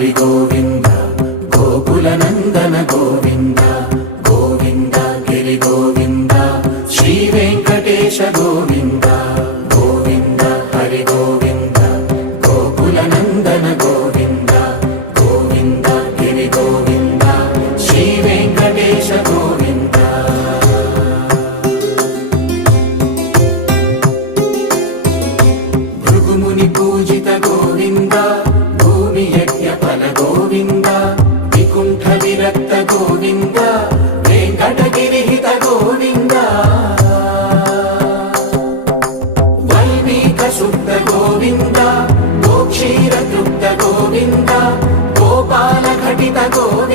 హరి గోవింద గోకుల నందన గోవింద గోవింద గిరి గోవింద శ్రీ వెంకటేశ గోవింద గోవింద హరి గోవింద గోకుల నందన గోవింద గోవింద గిరి గోవింద శ్రీ వెంకటేశ గోవింద భృగుముని పూజిత గోవింద భూమి యజ్ఞ ఫల గోవింద వికుంఠ విరక్త గోవింద వెంకటగిరిహిత గోవింద వల్మీక శుద్ధ గోవింద గోక్షీర తృప్త గోవింద గోపాల ఘటిత గోవింద